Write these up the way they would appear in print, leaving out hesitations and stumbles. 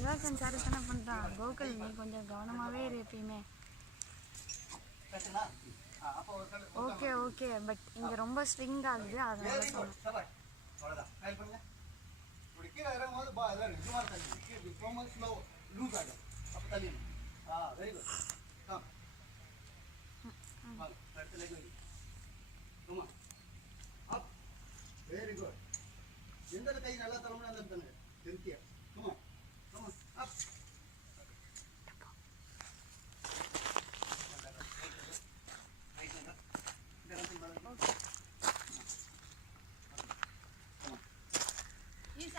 யுவசன் sir தானே பண்ணுறான். கோகுல் நீ கொஞ்சம் கவனமாகவே இரு எப்பயுமே. ஓகே ஓகே, பட் இங்கே ரொம்ப ஸ்ட்ரிங் ஆகுது, அதனால சொன்னேன். Very good. எந்த கை நல்லா தரணும் அந்த தங்க திருப்தியா. கமா கமா அப்.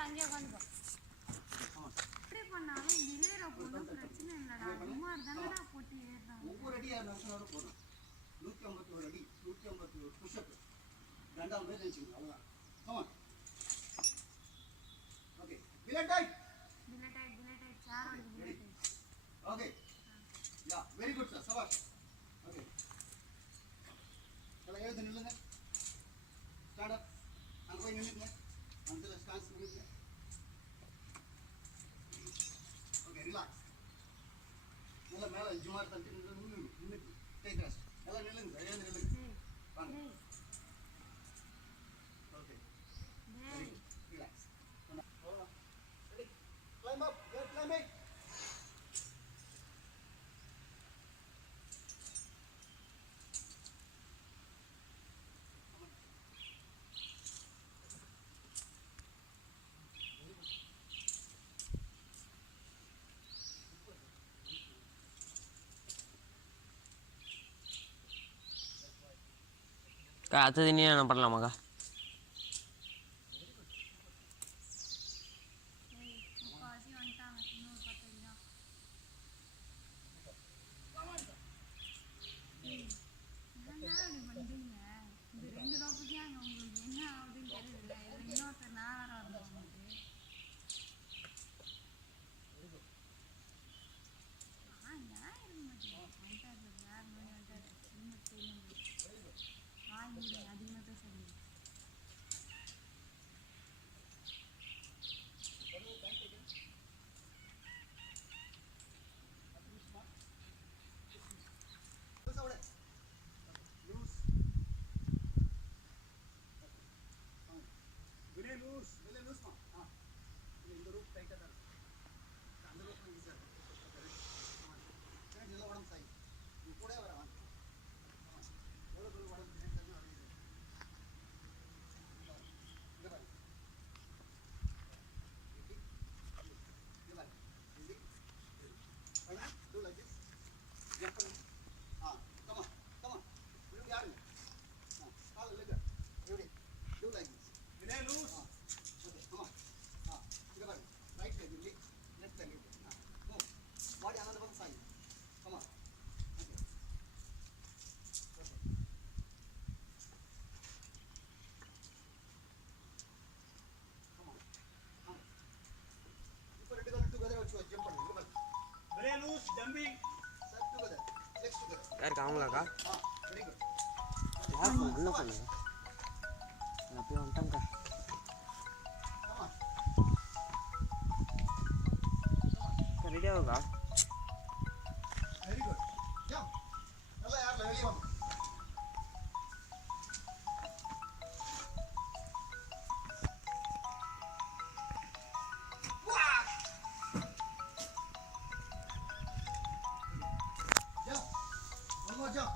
அங்கே வந்து எப்படி பண்ணாலும் விளையாட போதும் பிரச்சனை இல்லைடா. குமார் தானடா போட்டு ஏறுறான். ஒவ்வொரு அடி 6 நிமிஷம் போதும். 151 அடி 151 புஷ்அப். ரெண்டாவது பேர் நினைச்சுக்கணும், அவ்வளோதான். Comma okay. பிலட் டைட் சார் பிலட். Okay ya very good sir, சபாஷ். ஓகே எல்லாம் எழுந்து நில்லுங்க. Stand up. அங்கே போய் நின்றுங்க. அந்த ஸ்டான்ஸ் நில்லுங்க. Okay relax. நல்லா மேலே ஜுமார் தட்டி நின்று டேக் ரெஸ்ட். எல்லாம் நில்லுங்க, எழுந்து நில்லுங்க. வாங்க. Okay relax. ரெடி கிளைம் அப். Get climbing. அடுத்தது நீ என்ன பண்ணலாமாக்கா? Do like this. Jump on. Come on, come on. You got it. All look up. Ready. Do like this. Vinay loose. Okay, come on. Go back. Right leg, left leg. Move. Body another one side. Come on. Okay. Perfect. Come on. Come on. You put it together. Jump on. Go back. Very loose, jumping. Side together, legs together. யாருக்கு அவங்களாக்கா? Very good. என்ன பண்ணுங்க? அப்படியே வந்துட்டாங்கக்கா. Come on. Ready ஆகுக்கா? Very good. Jump. நல்லா யாரில் வெளியே வாங்க. Jump. One more jump.